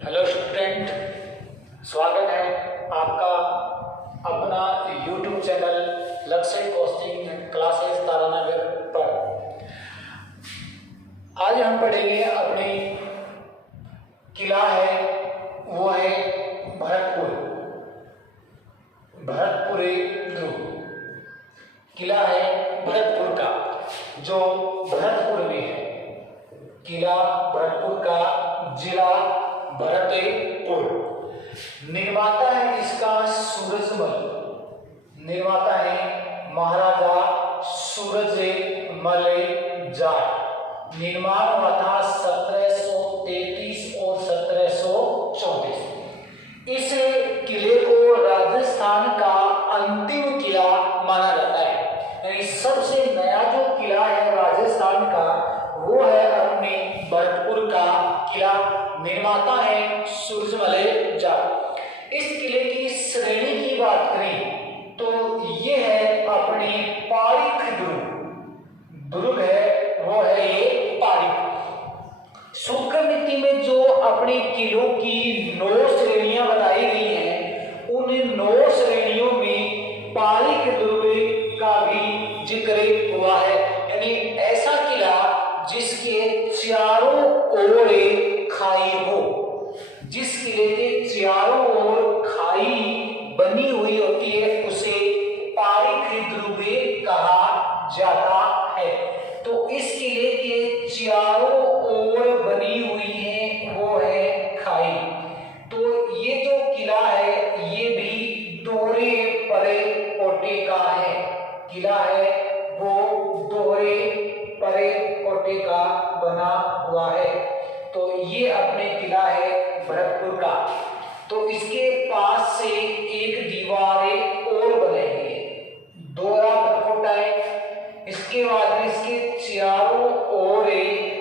Hello student, स्वागत है आपका अपना YouTube चैनल लक्ष्य कोचिंग क्लासेस तारानगर पर। आज हम पढ़ेंगे अपनी किला है, वो है भरतपुरी दुर्ग। किला है भरतपुर का, जो भरतपुर में है। किला भरतपुर का, जिला भरतपुर। निर्माता है इसका सूरजमल। निर्माता है महाराजा सूरजमल जाट। निर्माण हुआ था 1733 और 1734। इस किले को राजस्थान का अंतिम किला माना जाता है। यानी सबसे नया जो किला है राजस्थान का, वो है अपने भरतपुर का किला। निर्माता है सूरजमल जाट। इस किले की श्रेणी की बात करें तो ये है अपने पारीख दुर्ग है, वो है ये पारीख। शुक्र नीति में जो अपने किलों की 9 श्रेणियां बताई गई हैं, उन 9 श्रेणियों में पारीख दुर्ग का भी जिक्र हुआ है। यानी ऐसा किला जिसके चारों ओर खाई हो, जिस किले के चारों ओर खाई बनी हुई होती है, उसे पारीख दुर्ग कहा जाता है। तो इस किले के चारों ओर बनी हुई है, वो है खाई। तो ये जो किला है, ये भी दोहरे परे कोटे का है। किला है वो दोहरे परे कोटे का बना हुआ है। तो ये अपने किला है भरतपुर का। तो इसके पास से एक दीवारें और बनेगी, दोहरा परकोटा है। इसके बाद में इसके चारों ओर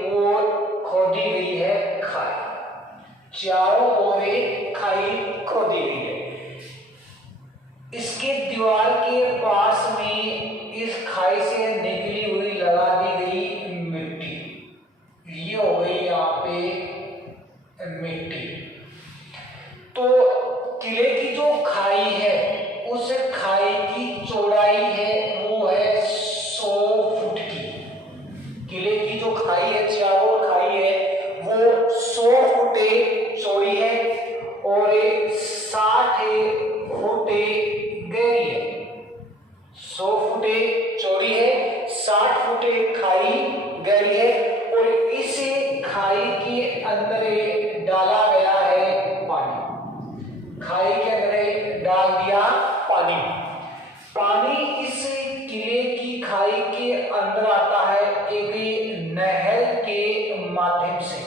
वो खोदी गई है खाई। चारों ओर खाई खोदी गई है। इसके दीवार के पास में इस खाई से निकली हुई लगा दी गई मिट्टी। ये हो गई यहाँ पे मिट्टी। तो किले की जो खाई है, उस खाई की चौड़ाई है वो है 100 फुट की। किले की जो खाई है, चारों खाई है, वो 100 फुट चौड़ी है और 60 फुट गहरी है। 100 फुट चौड़ी है, 60 फुट खाई गहरी है। और इस खाई के अंदर डाला गया है पानी। खाई के अंदर डाल दिया पानी। पानी इस किले की खाई के अंदर आता है एक नहर के माध्यम से।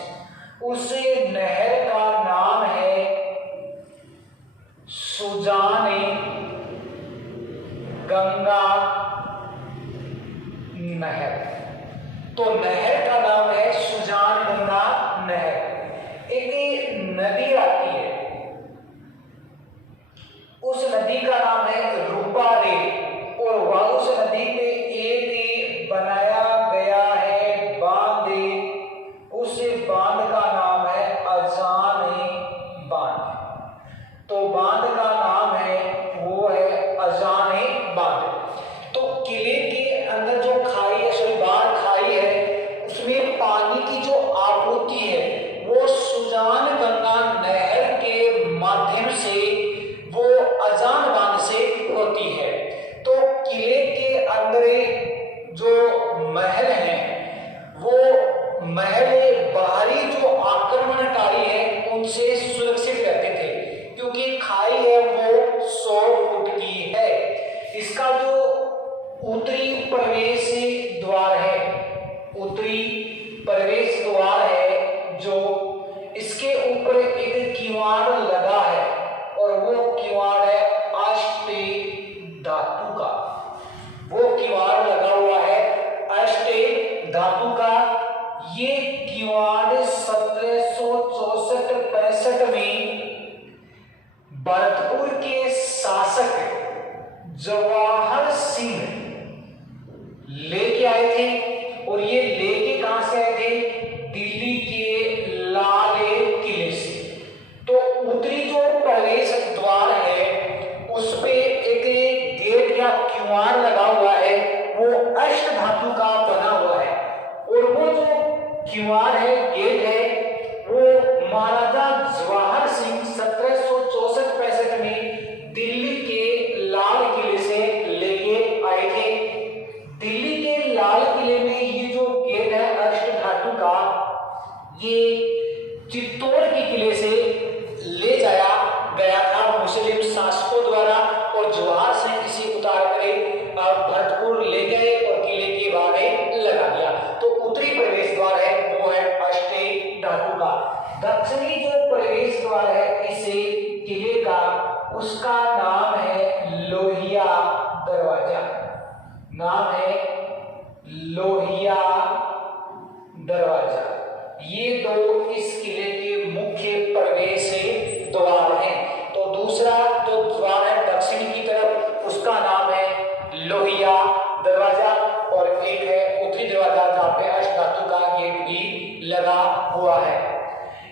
उस नहर का नाम है सुजान गंगा नहर। तो नहर का नाम है सुजान गंगा नहर। एक नदी आती है, उस नदी का नाम है रूपा रे। और वह उस नदी पे एक बनाया गया है बांध। उस बांध का नाम है अजान बांध। तो बांध का नाम है वो है अजान बांध। तो किले के अंदर जो खाई है, सॉरी बाहर खाई है, उसमें पानी की जो आपूर्ति है वो सुजान गंगा नहर के माध्यम से, वो अजान बांध से होती है। तो किले के अंदर जो महल है, वो महल बाहरी जो आक्रमणकारी है उनसे सुरक्षित रहते थे, क्योंकि खाई है वो 100 फुट की है। इसका जो उत्तरी प्रवेश द्वार है, उत्तरी प्रवेश द्वार है, जो इसके ऊपर एक किवाड़ लगा है और वो किवाड़ है अष्ट धातु का। वो किवाड़ लगा हुआ है अष्ट धातु का। ये किवाड़ 1764-65 में भरतपुर के शासक जवाहर सिंह लेके आए थे। और ये लेके कहां से आए थे? दिल्ली के लाल किले से। द्वार है, गेट है, वो महाराजा जवाहर सिंह 1764-65 में दिल्ली के लाल किले से लेके आए थे। दिल्ली के लाल किले में ये जो गेट है अष्टधातु का, ये चित्तौड़ के किले से ले जाया गया था मुस्लिम शासकों द्वारा, और जवाहर सिंह इसे उतार कर भरतपुर ले गए और किले के बाहर लगा दिया। तो उत्तरी प्रवेश द्वार है वो है अष्टधातु का। दक्षिणी जो प्रवेश द्वार है इस किले का, उसका नाम है लोहिया दरवाजा। नाम है लोहिया दरवाजा। ये दो इस किले के मुख्य प्रवेश द्वार हैं। तो दूसरा जो द्वार है दक्षिण की तरफ, उसका नाम है लोहिया दरवाजा, और एक है उत्तरी दरवाजा जहाँ पे अष्टधातु का गेट भी लगा हुआ है।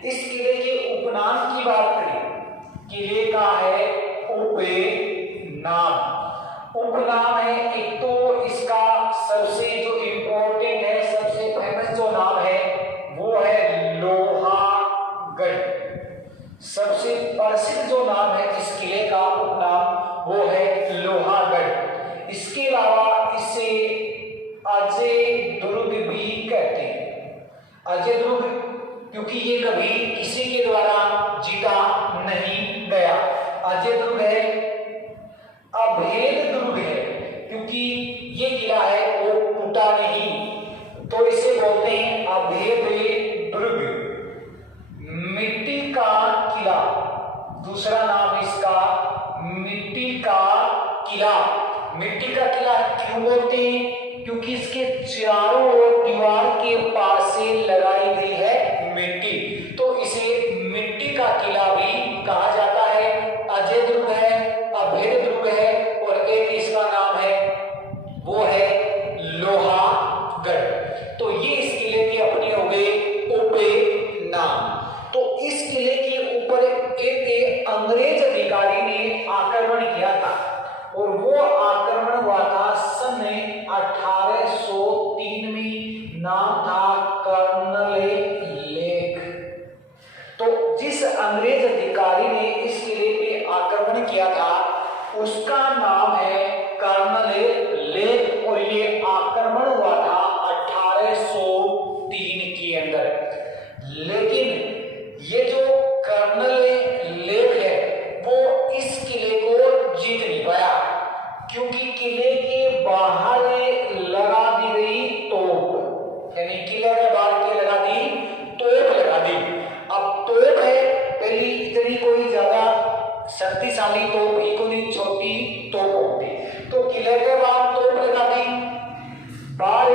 इस किले के उपनाम की बात करें, किले का है उपनाम। उपनाम है, एक तो इसका सबसे जो इम्पोर्टेंट है, सबसे फेमस जो नाम है वो है लोहागढ़। सबसे प्रसिद्ध जो नाम है इस किले का उपनाम वो है लोहागढ़। इसके अलावा इसे अजय दुर्ग भी कहते हैं। अजय दुर्ग क्योंकि ये कभी किसी के द्वारा जीता नहीं गया। अजय दुर्ग है, अभेद दुर्ग है क्योंकि ये किला है वो टूटा नहीं, तो इसे बोलते हैं अभेद दुर्ग। मिट्टी का किला, दूसरा नाम इसका मिट्टी का किला। मिट्टी का किला क्यों बोलते हैं? क्योंकि इसके चारों ओर दीवार के पास से लगाई गई है मिट्टी, तो इसे मिट्टी का किला भी कहा जाता है। अजय दुर्ग है, अभेद दुर्ग है, और एक इसका नाम है वो है लोहागढ़। तो ये इस किले के अपने हो गए उपनाम। तो इस किले के ऊपर एक अंग्रेज अधिकारी ने आक्रमण किया था, और वो आक्रमण हुआ था सन 1803 में। नाम था कर्नल लेक। तो जिस अंग्रेज अधिकारी ने इस किले पे आक्रमण किया था उसका नाम है कर्नल लेक, और ये आक्रमण हुआ था 1803 के अंदर। लेकिन ये जो कर्नल लेक है वो इस किले को जीत नहीं पाया, क्योंकि किले के बाहर लगा दी गई तोप, यानी किले के बाहर के लगा दी तोप लगा दी। अब तोप है, पहली इतनी कोई ज्यादा शक्तिशाली तोप ही कोई छोटी तोप होती, तो किले के बाहर तोप लगा दी, बाहर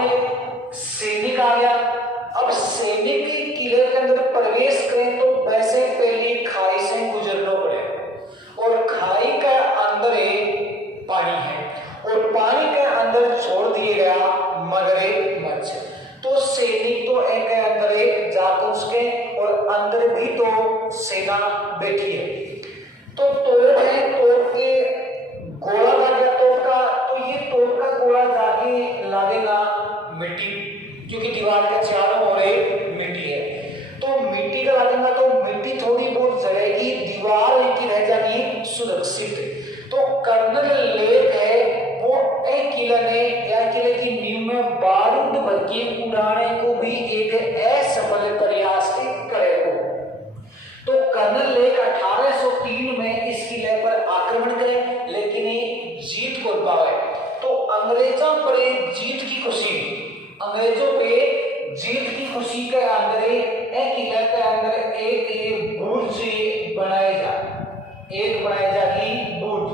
सैनिक आ गया। अब सैनिक किले के अंदर प्रवेश करें तो वैसे पहली खाई से गुजरना पड़े, और खाई का अंदर पानी है, और पानी के अंदर छोड़ दिए गया मगरमच्छ। तो सैनिक तो एक अंदर जाकर उसके, और अंदर भी तो सेना बैठी है। तो तोप है, तोप के गोला लग गया तोप का, तो ये तोप का गोला जाके लागेगा मिट्टी, क्योंकि दीवार के चारों ओर मिट्टी है। तो मिट्टी का लगेगा तो मिट्टी थोड़ी बहुत जलेगी, दीवार की रह जाएगी सुरक्षित। तो कर्नल लेक है वो एक किले ने या किले की नींव में बारूद भर के उड़ाने को भी एक असफल प्रयास करेगा। तो कर्नल लेक 1803 में इस किले पर आक्रमण करे, लेकिन जीत को पावे। तो अंग्रेजों पर जीत की खुशी, अंग्रेजों पे जीत की खुशी के अंदर एक किले के अंदर एक बुर्ज बनाए जा, एक बनाए जाती बुर्ज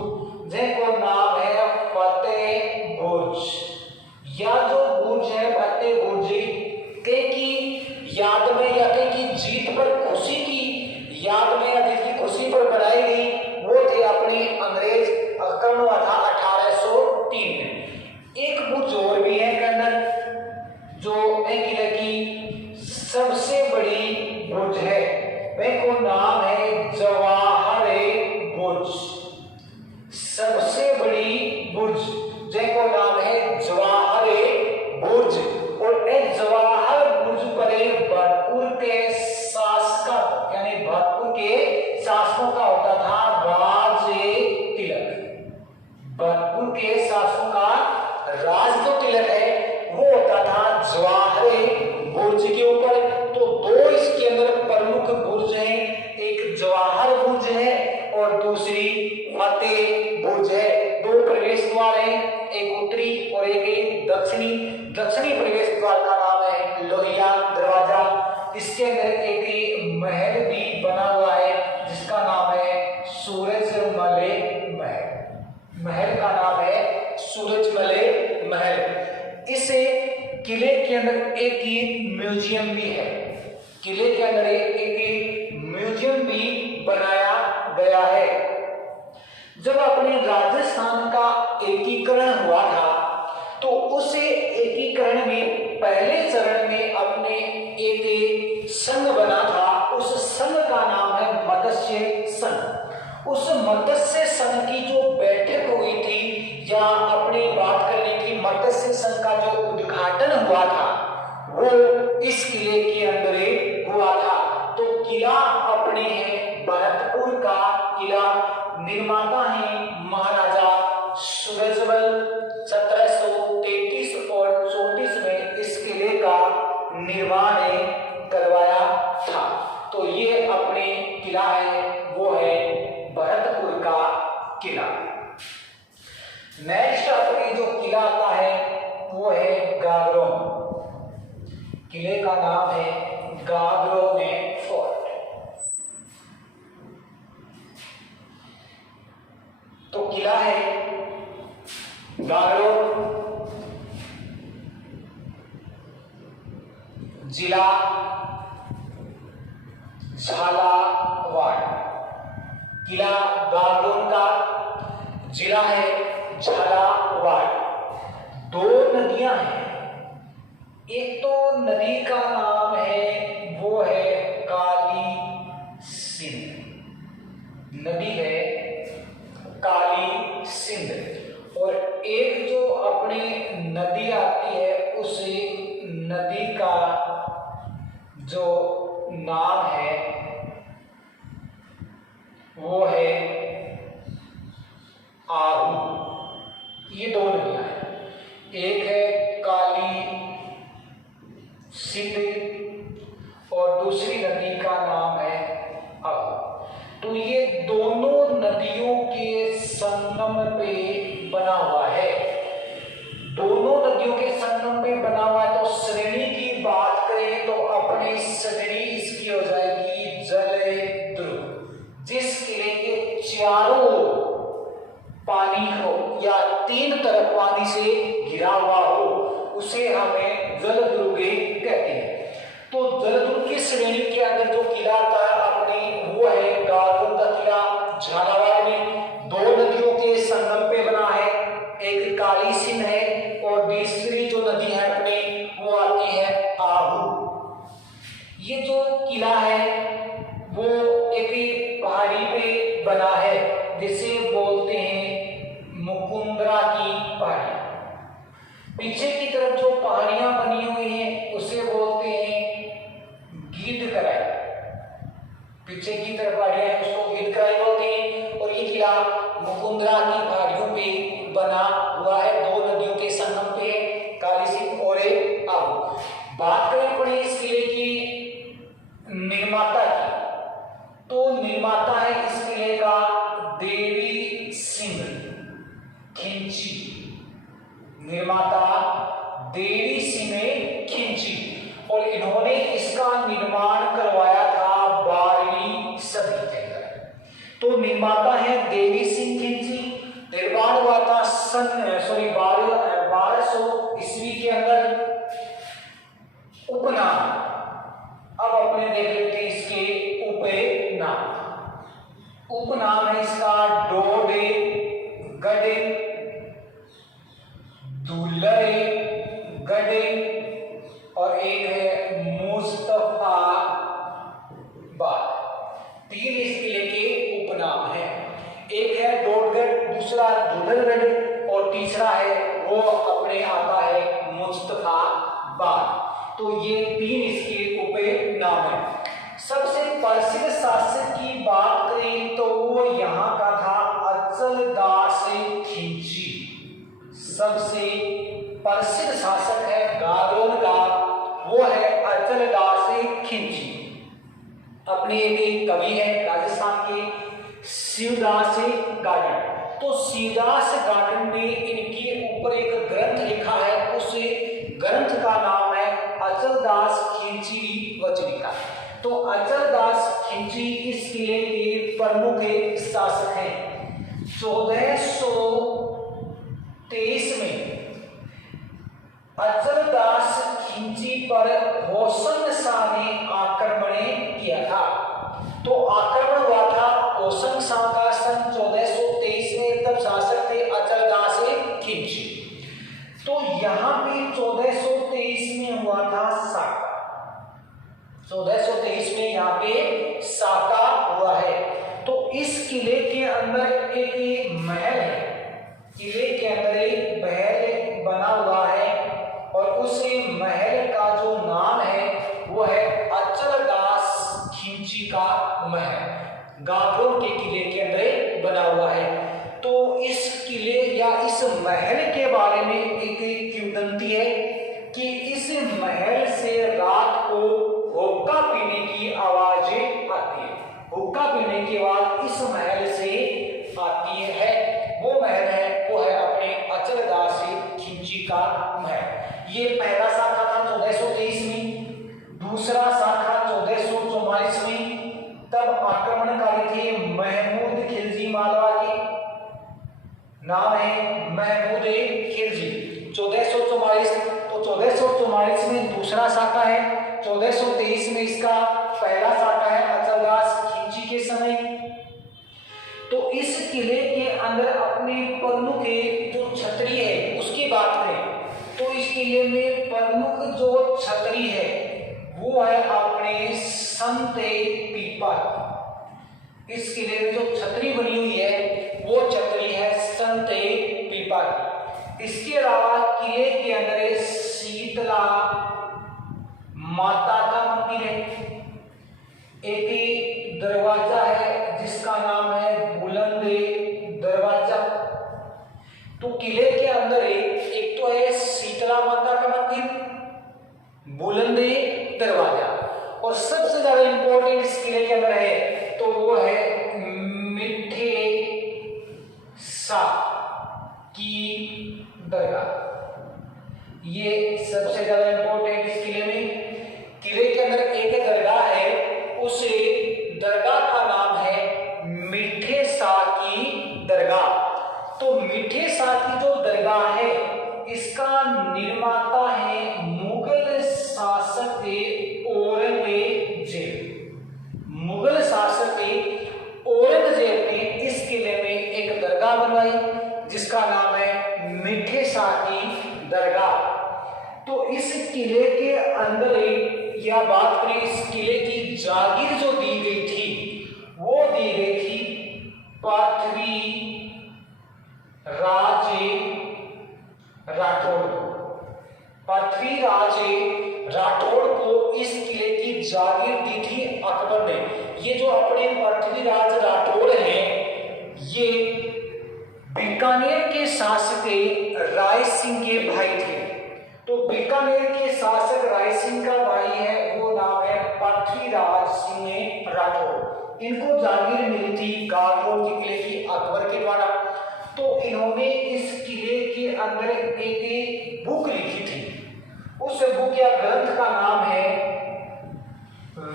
जिसको नाम है फतेह बुर्ज। या जो बुर्ज है फतेह बुर्ज के की याद में या की जीत पर खुशी की याद में या जीत की खुशी पर बनाई गई, वो थे अपनी अंग्रेज आक्रमण हुआ था 1803 में। एक बुर्ज और भी है कर्नल, जो एक किले की सबसे बड़ी बुर्ज है, वह को नाम है जवाहर बुर्ज। सबसे बड़ी बुर्ज जिसको नाम है जवाहर बुर्ज, और एक जवाहर बुर्ज पर एक महल भी बना हुआ है जिसका नाम है सूरजमल महल। महल का नाम है सूरजमल महल। इस किले के अंदर एक म्यूजियम भी है। किले के अंदर एक म्यूजियम भी बनाया गया है। जब अपने राजस्थान का एकीकरण हुआ था तो उस एकीकरण में पहले चरण में अपने एक संघ बना था। उस संघ का नाम है मत्स्य संघ। उस मत्स्य संघ की जो बैठक हुई थी या अपनी बात करने की मत्स्य संघ का जो उद्घाटन हुआ था वो इस किले के अंदर हुआ था। तो किला अपने है भरतपुर का किला। निर्माता है महाराजा सूरजमल। 1733 और 34 में इस किले का निर्माण करवाया था। तो ये अपने किला है वो है भरतपुर का किला। नेक्स्ट अपने जो किला आता है वो है गागरोन। किले का नाम है गागरोन फोर्ट। तो किला है गागरोन, जिला झालावाड़। किला गागरोन का जिला है झालावाड़। दो नदियां हैं। एक तो नदी का नाम है वो है काली सिंध। नदी है काली सिंध। और एक जो अपनी नदी आती है उस नदी का जो नाम है वो है आहू। ये दो नदियां हैं। एक है काली सिंध और दूसरी नदी का नाम है आहू। तो ये दोनों नदियों के संगम पे बना हुआ है। दोनों नदियों के संगम पे बना हुआ है। तो श्रेणी की बात करें तो अपनी श्रेणी इसकी हो जाएगी जलदुर्ग। जिस किले के चारों पानी हो या तीन तरफ पानी से घिरा हुआ हो उसे हमें जलदुर्ग कहते हैं। तो जलदुर्ग की श्रेणी के अंदर जो किला था अपनी वो है गागरोन का किला झालावाड़ में। दो नदियों के संगम पे बना है। एक काली सिंध है और दूसरी जो नदी है अपनी वो आती है आहू। ये जो किला है वो एक पहाड़ी पे बना है जिसे बोलते हैं मुकुंदरा की पहाड़ी। पीछे की तरफ जो पहाड़ियां बनी हुई हैं उसे बोलते हैं गीदकराई। पीछे की तरफ पहाड़ियां हैं उसको गीदकराई बोलते हैं। और ये किला मुकुंदरा की पहाड़ियों पे बना हुआ है। दो नदियों के संगम पे काली सिंध और आहू। बात करें पड़ी इस किले की निर्माता की तो निर्माता है इस किले का देवी सिंह खिंची। निर्माता देवी सिंह खिंची और इन्होंने इसका निर्माण करवाया था 12वीं सदी के अंदर। तो निर्माता है देवी सिंह खिंची। निर्माण हुआ था 1200 ईस्वी के अंदर। उपनाम अब अपने देख लेते हैं इसके उपनाम। उपनाम है इसका डोडे, गडे, दुलरे, गडे और एक है मुस्तफाबाद। तीन इस किले के उपनाम हैं। एक है डोडगढ़, दूसरा दुलरगढ़ और तीसरा है वो अपने आता है मुस्तफाबाद। तो ये तीन इसके उपनाम हैं। सबसे प्रसिद्ध शासक की बात करें तो वो यहाँ का था अचलदास खिंची। सबसे प्रसिद्ध शासक है गागरोन का वो है अचलदास खिंची। अपने एक कवि है राजस्थान के शिवदास गार्डन। तो शिवदास गार्डन ने इनके ऊपर एक ग्रंथ लिखा है। उस ग्रंथ का नाम है अचलदास खिंची वचनिका। तो अचलदास खिलजी इस किले के प्रमुख शासक हैं। 1423 में अचलदास खिलजी पर होसन शाह ने आक्रमण किया था। तो आक्रमण हुआ था होसन शाह का सन 1423 में, तब शासक थे अचलदास खिलजी। तो यहाँ पे 1423 में हुआ था साका। 1423 में यहाँ पे साका हुआ है। तो इस किले के अंदर एक महल है, किले के अंदर एक महल बना हुआ है और उस महल का जो नाम है वो है अचलदास खिलजी का महल। गागरों के किले के अंदर बना हुआ है। तो इस किले या इस महल के बारे में एक किंवदंती है कि इस महल से रात को हुक्का पीने की आवाज आती है। हुक्का पीने की आवाज इस महल से आती है। वो महल है, वो है अपने अचलदास खिलजी का महल। ये पहला शाखा था 1423 में, दूसरा शाखा 1444 में। तब आक्रमणकारी थे महमूद खिलजी मालवा के, नाम है महमूद खिलजी। 1444, तो 1444 में दूसरा शाखा है, 1423 में इसका पहला शाखा है अचलदास खिलजी के समय। तो इस किले के अंदर अपने प्रमुख जो छतरी है उसकी बात करें तो इस किले में प्रमुख जो छतरी है वो है अपने संत पीपल। इस किले में जो छतरी बनी हुई है वो छतरी है संत पीपल। इसके अलावा किले के अंदर शीतला माता का मंदिर है, एक दरवाजा है जिसका नाम है बुलंद दरवाजा। तो किले के अंदर एक तो है शीतला माता का मंदिर, बुलंद दरवाजा, और सबसे ज्यादा इंपॉर्टेंट इस किले के अंदर है तो वो है मिठे शाह की दरगाह। ये सबसे ज्यादा इंपॉर्टेंट इस किले में। किले के अंदर एक दरगाह है, उस दरगाह का नाम है मिठे शाह की दरगाह। तो मिठे शाह की जो दरगाह है इसका निर्माता है मुगल शासक औरंगजेब। मुगल शासक औरंगजेब ने इस किले में एक दरगाह बनवाई जिसका नाम है मिठे शाह की दरगाह। तो इस किले के अंदर या बात करें इस किले की जागीर जो दी गई थी वो दी गई थी पृथ्वी राज राठौड़। पृथ्वीराज राठौड़ को इस किले की जागीर दी थी अकबर ने। ये जो अपने पृथ्वीराज राठौड़ हैं ये बीकानेर के शासक राय सिंह के भाई थे। तो बीकानेर के शासक राय सिंह का भाई है वो नाम है पृथ्वीराज सिंह राठौड़। इनको जागीर मिली थी गागरों के किले की अकबर के द्वारा। तो इन्होंने इस किले के अंदर एक बुक लिखी थी। उस बुक या ग्रंथ का नाम है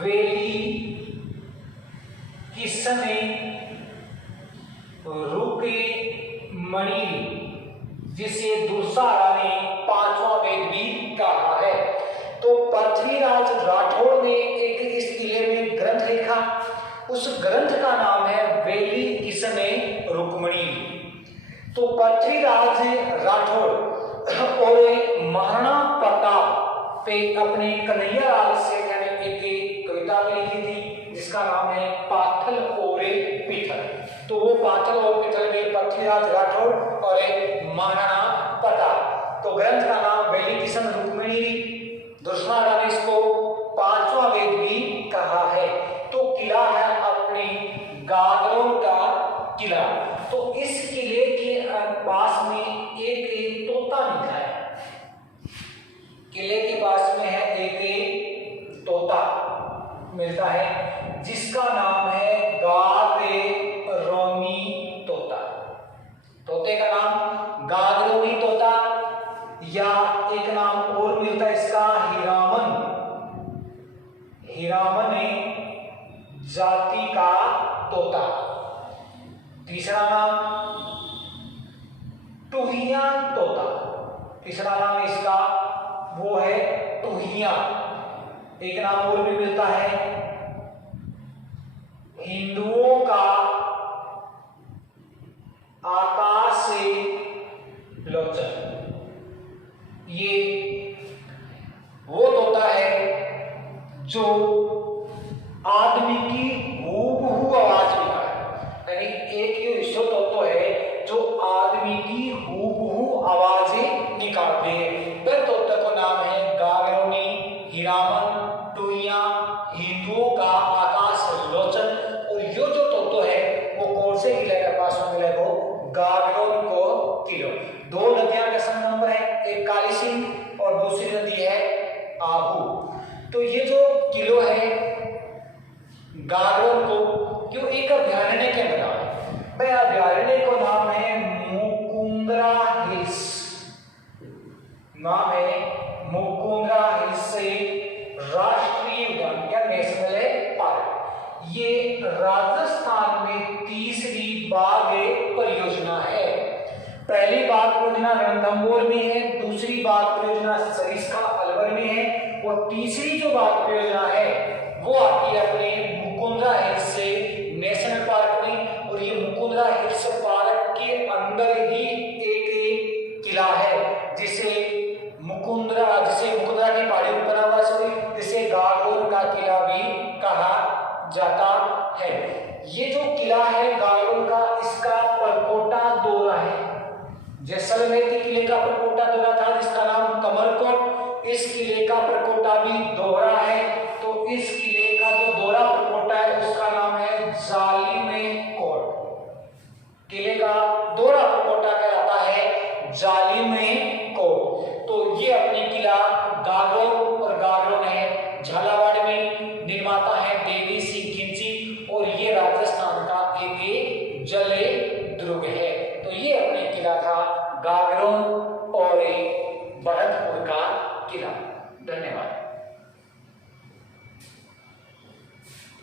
वेली किसन रुक्मणी, जिसे दुर्सारा ने पांचवा वेद भी कहा है। तो पृथ्वीराज राठौड़ ने एक इस किले में ग्रंथ लिखा, उस ग्रंथ का नाम है वेली किसन रुक्मणी। तो पृथ्वीराज राठौड़ और महाराणा प्रताप पे अपने कन्हैया लाल से ने एक कविता भी लिखी थी जिसका नाम है पाथल और पिथल। तो वो पाथल और पिथल में पृथ्वीराज राठौड़ और महाराणा प्रताप। तो ग्रंथ का नाम वेली किसन रुक्मिणी, दुर्सारा ने इसको पांचवा वेद भी कहा है। तो किला है अपने गागरों का किला। तो इस किले के पास में एक तोता मिलता है, किले के पास में है एक तोता मिलता है जिसका नाम है गागरोमी तोता। तोते का नाम गागरोमी तोता, या एक नाम और मिलता है इसका हीरामन। हीरामन जाति का तोता। तीसरा नाम टूहिया तोता। तीसरा नाम इसका वो है टूहिया। एक नाम और भी मिलता है हिंदुओं का आकाश से लोचन। ये वो तोता है जो आदमी की हूबहू आवाज निकाले, यानी एक ये विश्व तत्व है जो आदमी की हूबहू आवाजें निकालते हैं। वह तत्व का नाम है गागरोनी, हीरामन, टूहिया, हिंदुओं का आकाश लोचन। और ये जो तत्व है वो कौन से किले के पास में मिले? वो गागरोन को किलो। दो नदियां का संगम है, एक काली सिंह और दूसरी नदी है आहू। तो ये जो किलो है गागरोन को क्यों एक अभ्यारण्य के अंदर है। भाई अभ्यारण्य को नाम है मुकुंदरा हिल्स। नाम है मुकुंदरा हिल्स से राष्ट्रीय उद्यान या नेशनल पार्क। ये राजस्थान में तीसरी बाघ परियोजना है। पहली बाघ परियोजना रणथंभौर में है, दूसरी बाघ परियोजना सरिस्का अलवर में है और तीसरी जो बाघ परियोजना है वो आती है अपने मुकुंदरा हिल्स से नेशनल पार्क में। और ये मुकुंदरा हिल्स पार्क के अंदर ही एक किला है जिसे मुकुंदरा की पहाड़ी पर बना हुआ, सॉरी, जिसे गागरोन का किला भी कहा जाता है। ये जो किला है गागरोन का, इसका परकोटा दौरा है। जैसलमेर के किले का परकोटा दौरा था जिसका नाम कमरकोट, इस किले का परकोटा भी दोहरा है। तो इस किले का जो दोहरा परकोटा है उसका नाम है जालिम कोट। किले का दोहरा परकोटा कहलाता है जालिम कोट। तो ये अपने किला गागरोन और गागरोन है झालावाड़ में, निर्माता है देवी सिंह खिंची और ये राजस्थान का एक जल दुर्ग है। तो ये अपने किला था गागरोन और भरतपुर का किला। धन्यवाद।